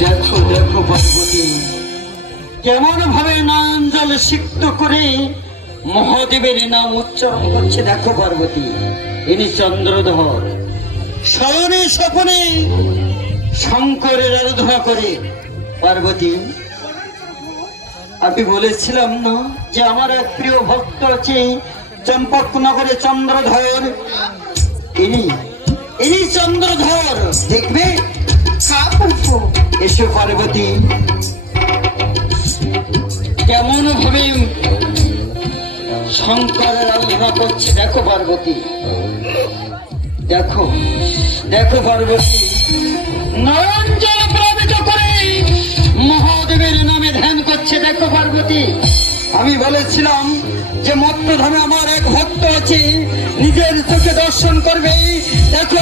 দেখো দেখো পার্বতী কেমন ভাবে নাম জল সিক্ত করে মহাদেবের নাম উচ্চারণ করছে। দেখো পার্বতী ইনি চন্দ্রধর, শয়নে স্বপনে শঙ্করের আরাধনা করে। পার্বতী আমি বলেছিলাম না যে আমার এক প্রিয় ভক্ত আছে চম্পকনগরে চন্দ্রধর, ইনি চন্দ্রধর। দেখবে এসো পার্বতী কেমন ভাবে শঙ্করের আরাধনা করছে। দেখো পার্বতী দেখো দেখো পার্বতী নয়ন জল প্লাবিত করে মহাদেবের নামে ধ্যান করছে। দেখো পার্বতী আমি বলেছিলাম যে মত্তধামে আমার এক ভক্ত আছে নিজের চোখে দর্শন করবে। দেখো